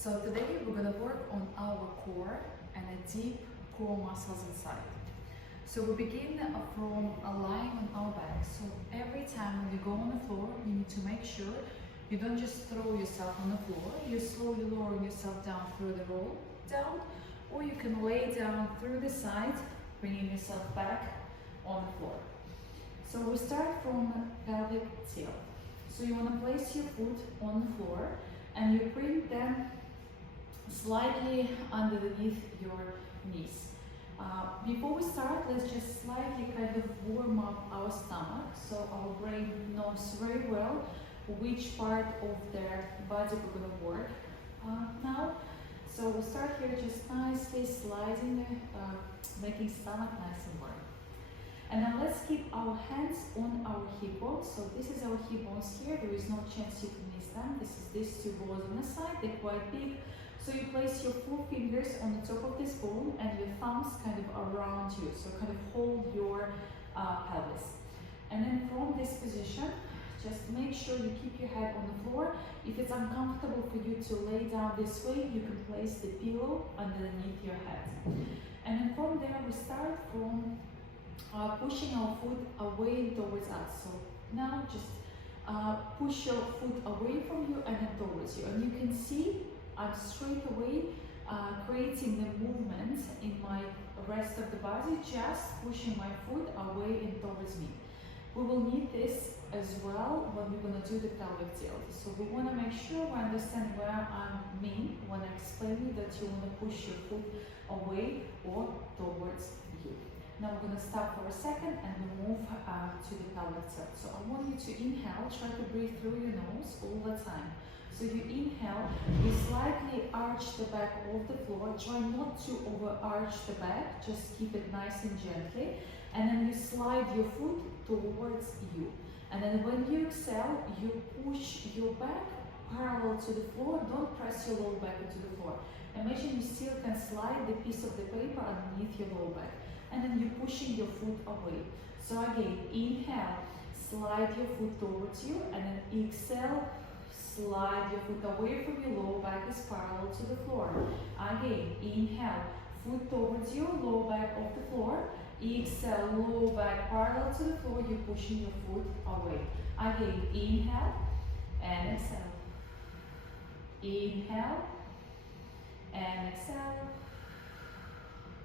So today we're going to work on our core and a deep core muscles inside. So we begin from lying on our back. So every time when you go on the floor, you need to make sure you don't just throw yourself on the floor. You slowly lower yourself down through the roll down, or you can lay down through the side, bringing yourself back on the floor. So we start from pelvic tilt. So you want to place your foot on the floor and you bring them slightly underneath your knees. Before we start, let's just slightly kind of warm up our stomach so our brain knows very well which part of their body we're going to work now. So we'll start here just nicely sliding, making stomach nice and warm. And now let's keep our hands on our hip bones. So this is our hip bones here. There is no chance you can miss them. This is these two bones on the side. They're quite big. So you place your 4 fingers on the top of this bone and your thumbs kind of around you. So kind of hold your pelvis. And then from this position, just make sure you keep your head on the floor. If it's uncomfortable for you to lay down this way, you can place the pillow underneath your head. And then from there, we start from pushing our foot away towards us. So now just push your foot away from you and then towards you. And you can see I'm straight away creating the movement in my rest of the body, just pushing my foot away and towards me. We will need this as well when we're going to do the pelvic tilt. So we want to make sure we understand what I mean when I explain that you want to push your foot away or towards you. Now we're going to stop for a second and we move to the pelvic tilt. So I want you to inhale, try to breathe through your nose all the time. So you inhale, you slightly arch the back of the floor, try not to over arch the back, just keep it nice and gently. And then you slide your foot towards you. And then when you exhale, you push your back parallel to the floor, don't press your lower back into the floor. Imagine you still can slide the piece of the paper underneath your lower back. And then you're pushing your foot away. So again, inhale, slide your foot towards you, and then exhale, slide your foot away from your lower back is parallel to the floor. Again, inhale, foot towards you, lower back off the floor. Exhale, lower back parallel to the floor, you're pushing your foot away. Again, inhale and exhale. Inhale and exhale.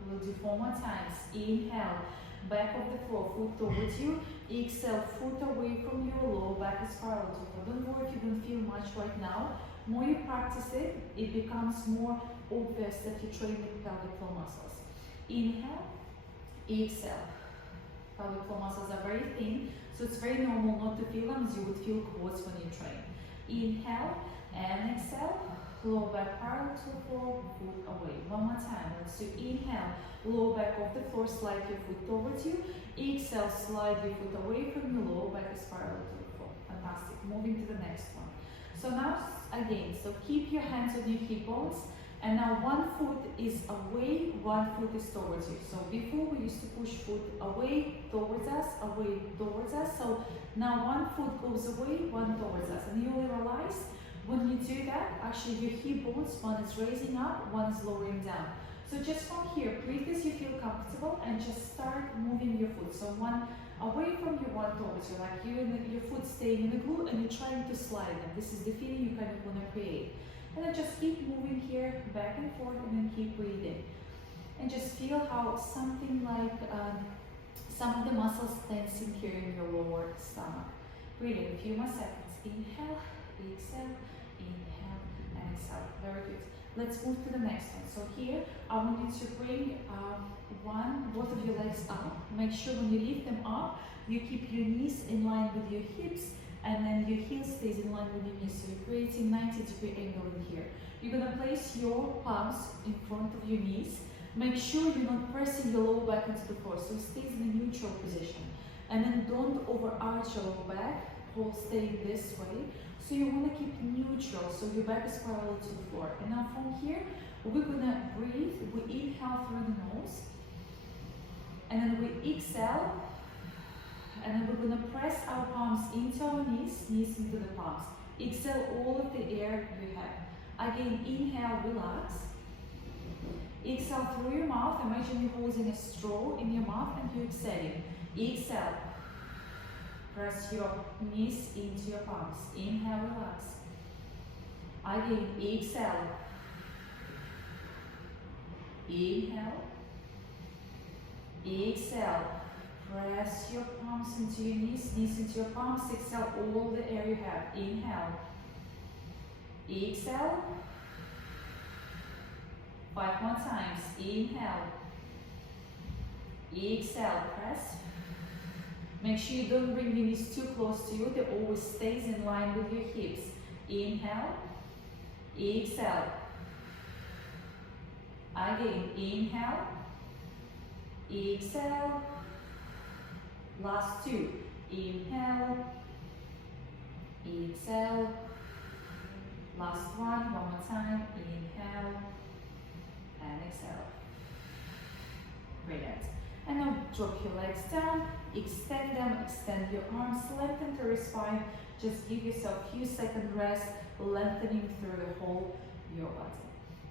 We'll do 4 more times. Inhale, back of the floor, foot towards you. Exhale, foot away from your lower back is parallel to the floor. Don't worry if you don't feel much right now. More you practice it, it becomes more obvious that you train the pelvic floor muscles. Inhale, exhale. Pelvic floor muscles are very thin, so it's very normal not to feel them as you would feel quads when you train. Inhale and exhale. Lower back parallel to the floor, foot away. One more time. Let's do inhale, lower back off the floor, slide your foot towards you. Exhale, slide your foot away from your lower back is parallel to the floor. Fantastic. Moving to the next one. So now again, so keep your hands on your hip bones. And now one foot is away, one foot is towards you. So before we used to push foot away towards us, away towards us. So now one foot goes away, one towards us. And you will realize when you do that, actually your hip bones, one is raising up, one is lowering down. So just from here, breathe as you feel comfortable and just start moving your foot. So one away from you, one towards you, like your foot staying in the glue and you're trying to slide them. This is the feeling you kind of want to create. And then just keep moving here, back and forth, and then keep breathing. And just feel how something like some of the muscles tensing here in your lower stomach. Breathing a few more seconds. Inhale, exhale, inhale, and exhale. Very good. Let's move to the next one. So here, I want you to bring both of your legs up. Make sure when you lift them up, you keep your knees in line with your hips, and then your heel stays in line with your knees. So you're creating 90-degree angle in here. You're gonna place your palms in front of your knees. Make sure you're not pressing your lower back into the floor, so it stays in a neutral position. And then don't overarch your lower back, hold staying this way. So you want to keep neutral, so your back is parallel to the floor. And now from here, we're gonna breathe. We inhale through the nose, and then we exhale. And then we're going to press our palms into our knees, knees into the palms. Exhale all of the air you have. Again, inhale, relax. Exhale through your mouth. Imagine you're holding a straw in your mouth and you're exhaling. Exhale. Press your knees into your palms. Inhale, relax. Again, exhale. Inhale. Exhale. Press your palms into your knees, knees into your palms. Exhale all the air you have. Inhale. Exhale. 5 more times. Inhale. Exhale. Press. Make sure you don't bring your knees too close to you. They always stays in line with your hips. Inhale. Exhale. Again. Inhale. Exhale. Last 2. Inhale. Exhale. Last 1 more time. Inhale. And exhale. Brilliant. And now drop your legs down, extend them, extend your arms, lengthen through your spine. Just give yourself a few seconds rest, lengthening through the whole your body.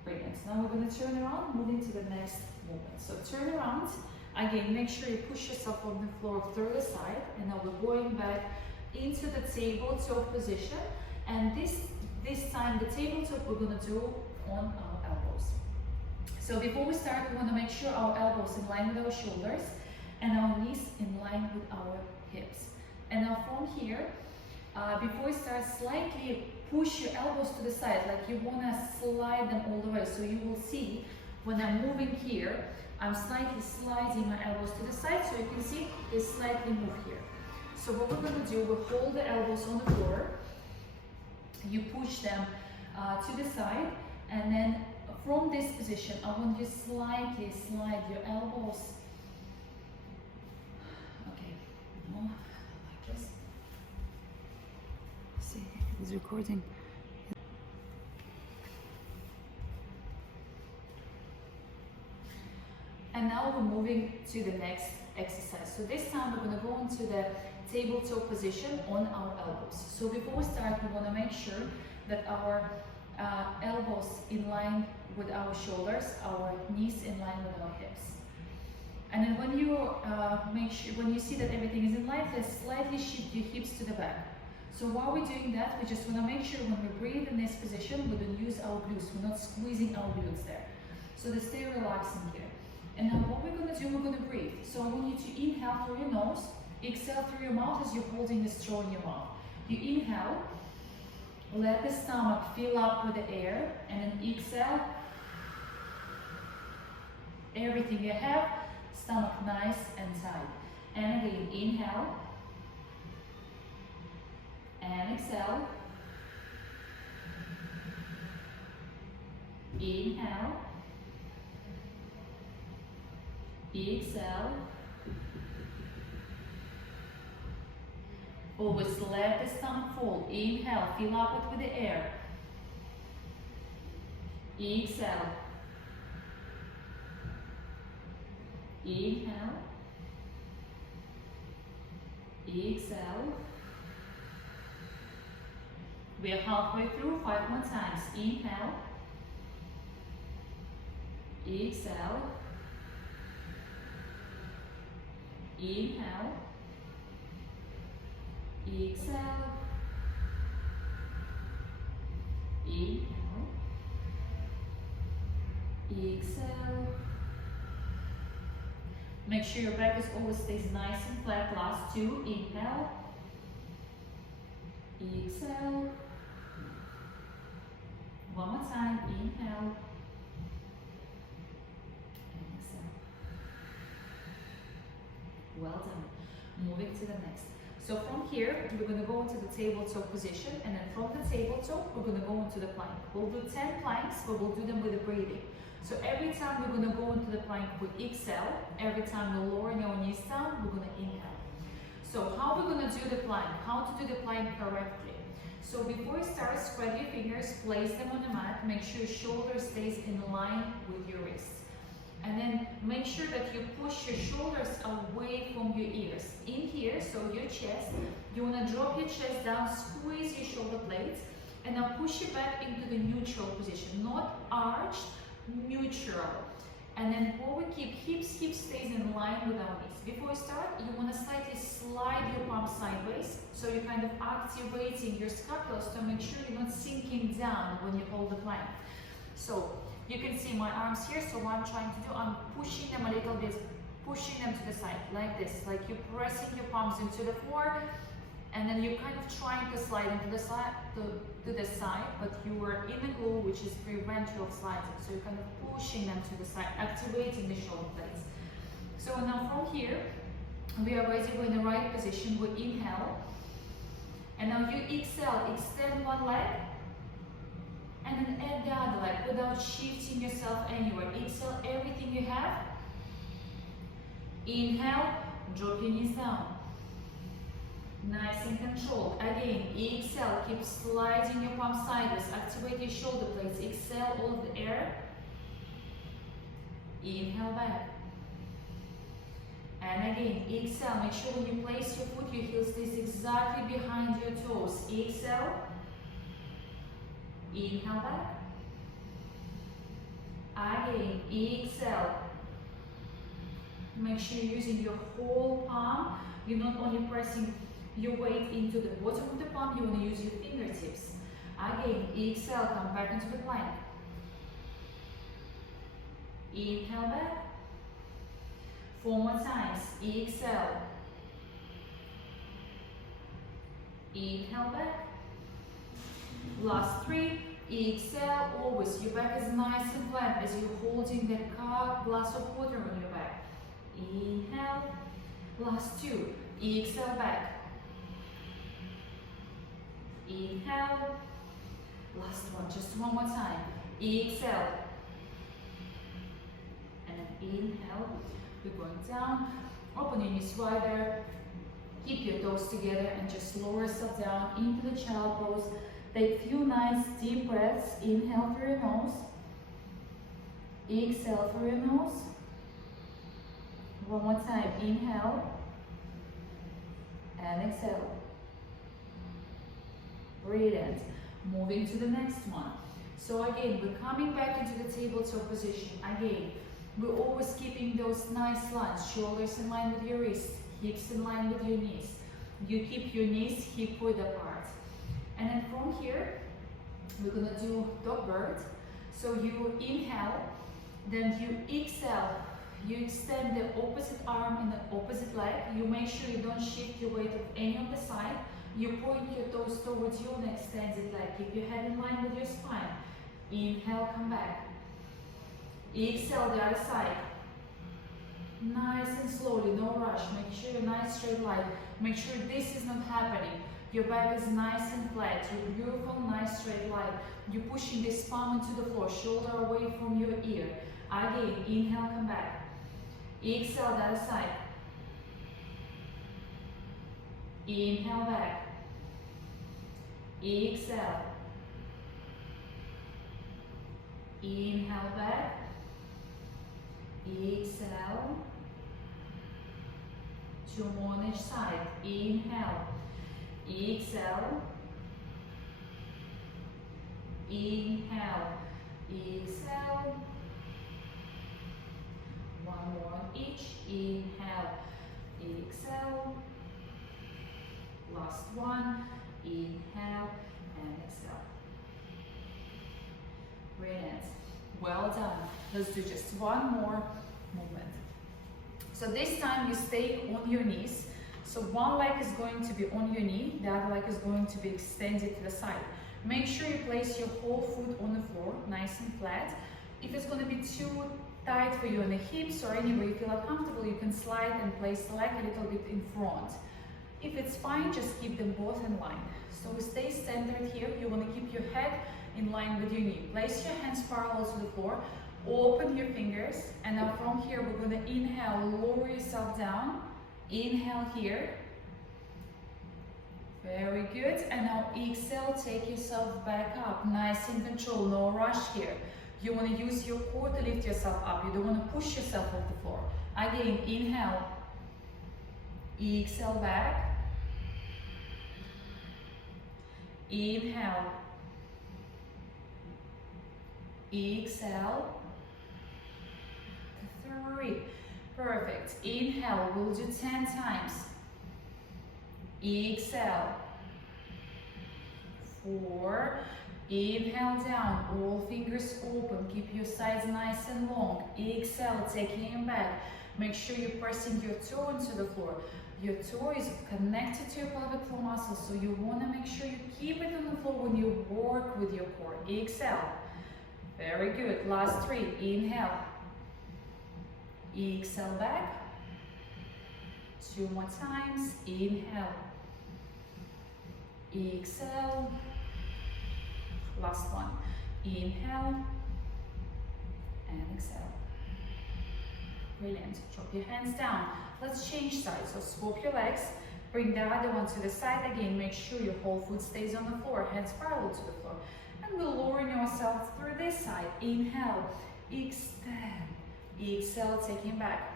Brilliant. Now we're going to turn around, move into the next movement. So turn around. Again, make sure you push yourself on the floor through the side. And now we're going back into the tabletop position. And this time the tabletop we're going to do on our elbows. So before we start, we want to make sure our elbows in line with our shoulders and our knees in line with our hips. And now from here, before we start, slightly push your elbows to the side, like you want to slide them all the way. So you will see when I'm moving here, I'm slightly sliding my elbows to the side, so you can see they slightly move here. So what we're going to do, we hold the elbows on the floor, you push them to the side, and then from this position, I want you to slightly slide your elbows. Okay, more like this. See, it's recording. And now we're moving to the next exercise. So this time we're going to go into the tabletop position on our elbows. So before we start, we want to make sure that our elbows in line with our shoulders, our knees in line with our hips. And then when you when you see that everything is in line, let's slightly shift your hips to the back. So while we're doing that, we just want to make sure when we breathe in this position, we don't use our glutes. We're not squeezing our glutes there. So they stay relaxing here. And now what we're going to do, we're going to breathe. So I want you to inhale through your nose, exhale through your mouth as you're holding the straw in your mouth. You inhale, let the stomach fill up with the air, and then exhale. Everything you have, stomach nice and tight. And again, inhale, and exhale. Inhale, exhale. Always let the stomach fall. Inhale, fill up it with the air. Exhale. Inhale. Exhale. We are halfway through, 5 more times. Inhale. Exhale. Inhale. Exhale. Inhale. Exhale. Make sure your back is always stays nice and flat. Last 2. Inhale. Exhale. One more time. Inhale. And exhale. Well done. Moving to the next. So from here, we're going to go into the tabletop position, and then from the tabletop, we're going to go into the plank. We'll do 10 planks, but we'll do them with the breathing. So every time we're going to go into the plank, we exhale. Every time we're lowering our knees down, we're going to inhale. So how we're going to do the plank? How to do the plank correctly? So before you start, spread your fingers, place them on the mat. Make sure your shoulder stays in line with your wrists. And then make sure that you push your shoulders away from your ears. In here, so your chest, you want to drop your chest down, squeeze your shoulder blades. And now push it back into the neutral position, not arched, neutral. And then while we keep hip stays in line with our knees. Before we start, you want to slightly slide your palm sideways, so you're kind of activating your scapulas to make sure you're not sinking down when you hold the plank. So you can see my arms here, so what I'm trying to do, I'm pushing them a little bit, pushing them to the side, like this, like you're pressing your palms into the floor, and then you're kind of trying to slide into the side, to the side, but you are in a glue, which is prevent you of sliding. So you're kind of pushing them to the side, activating the shoulder blades. So now from here, we are ready, we're in the right position, we inhale, and now you exhale, extend one leg, and then add the other leg without shifting yourself anywhere. Exhale everything you have. Inhale, drop your knees down. Nice and controlled. Again, exhale, keep sliding your palm sideways, activate your shoulder blades. Exhale all of the air. Inhale back. And again, exhale, make sure when you place your foot, your heel stays exactly behind your toes. Exhale. Inhale back. Again, exhale. Make sure you're using your whole palm. You're not only pressing your weight into the bottom of the palm, you want to use your fingertips. Again, exhale, come back into the plank. Inhale back. 4 more times. Exhale. Inhale back. Last 3. Exhale. Always your back is nice and flat as you're holding the glass of water on your back. Inhale. Last 2. Exhale back. Inhale. Last one. Just one more time. Exhale. And then inhale. We're going down. Open your knees wider. Keep your toes together and just lower yourself down into the child pose. Take a few nice deep breaths. Inhale through your nose. Exhale through your nose. One more time. Inhale. And exhale. Brilliant. Moving to the next one. So again, we're coming back into the tabletop position. Again, we're always keeping those nice lines. Shoulders in line with your wrists. Hips in line with your knees. You keep your knees hip width apart. And then from here, we're gonna do dog bird. So you inhale, then you exhale. You extend the opposite arm and the opposite leg. You make sure you don't shift your weight of any on the side. You point your toes towards your extended leg. Keep your head in line with your spine. Inhale, come back. Exhale the other side. Nice and slowly, no rush. Make sure you're nice straight line. Make sure this is not happening. Your back is nice and flat. You're beautiful, nice straight line. You're pushing this palm into the floor, shoulder away from your ear. Again, inhale, come back. Exhale the other side. Inhale back. Exhale. Inhale back. Exhale. 2 more on each side. Inhale. Exhale. Inhale. Exhale. 1 more on each. Inhale. Exhale. Last one. Inhale and exhale. Brilliant. Well done. Let's do just one more movement. So this time you stay on your knees. So one leg is going to be on your knee, the other leg is going to be extended to the side. Make sure you place your whole foot on the floor, nice and flat. If it's going to be too tight for you on the hips or anywhere you feel uncomfortable, you can slide and place the leg a little bit in front. If it's fine, just keep them both in line. So we stay centered here. You want to keep your head in line with your knee. Place your hands parallel to the floor. Open your fingers. And now from here, we're going to inhale, lower yourself down. Inhale here. Very good. And now exhale, take yourself back up. Nice and control, no rush here. You want to use your core to lift yourself up. You don't want to push yourself off the floor. Again, inhale. Exhale back. Inhale. Exhale. 3. Perfect. Inhale. We'll do 10 times. Exhale. 4. Inhale down. All fingers open. Keep your sides nice and long. Exhale. Taking it back. Make sure you're pressing your toe into the floor. Your toe is connected to your pelvic floor muscle, so you want to make sure you keep it on the floor when you work with your core. Exhale. Very good. Last 3. Inhale. Exhale back. 2 more times. Inhale. Exhale. Last one. Inhale. And exhale. Brilliant. Drop your hands down. Let's change sides. So swap your legs. Bring the other one to the side again. Make sure your whole foot stays on the floor. Hands parallel to the floor. And we'll lower yourself through this side. Inhale. Extend. Exhale. Taking back.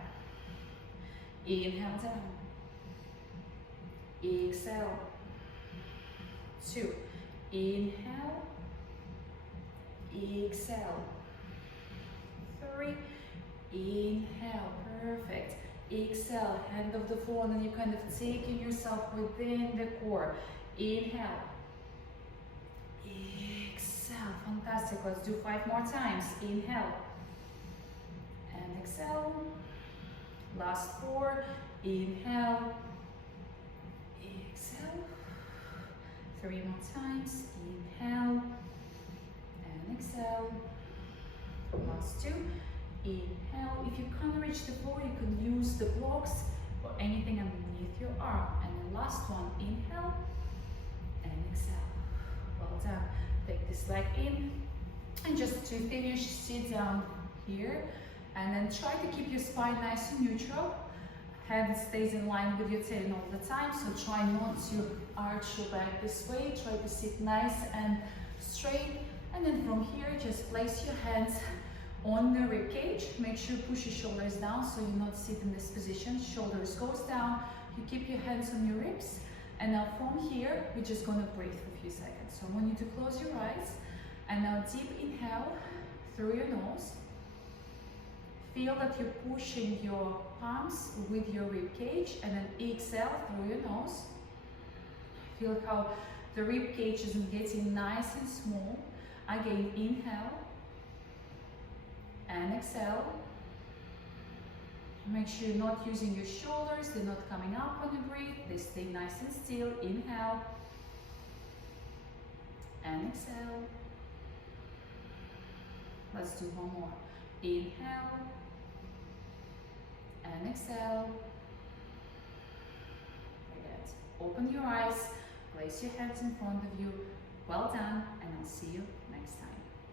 Inhale down. Exhale. 2. Inhale. Exhale. 3. Inhale. Perfect. Exhale. Hand off the floor, and then you're kind of taking yourself within the core. Inhale. Exhale. Fantastic. Let's do 5 more times. Inhale. And exhale. Last 4. Inhale. Exhale. 3 more times. Inhale. And exhale. Last 2. Inhale. If you can't reach the floor, you can use the blocks or anything underneath your arm. And then last one. Inhale. And exhale. Well done. Take this leg in. And just to finish, sit down here. And then try to keep your spine nice and neutral. Head stays in line with your tail all the time. So try not to arch your back this way. Try to sit nice and straight. And then from here, just place your hands on the rib cage. Make sure you push your shoulders down so you not sit in this position. Shoulders goes down. You keep your hands on your ribs. And now from here, we're just going to breathe for a few seconds. So I want you to close your eyes. And now deep inhale through your nose. Feel that you're pushing your palms with your rib cage, and then exhale through your nose. Feel how the rib cage is getting nice and small. Again, inhale and exhale. Make sure you're not using your shoulders, they're not coming up when you breathe, they stay nice and still. Inhale and exhale. Let's do one more. Inhale and exhale. Brilliant. Open your eyes, place your hands in front of you. Well done, and I'll see you next time.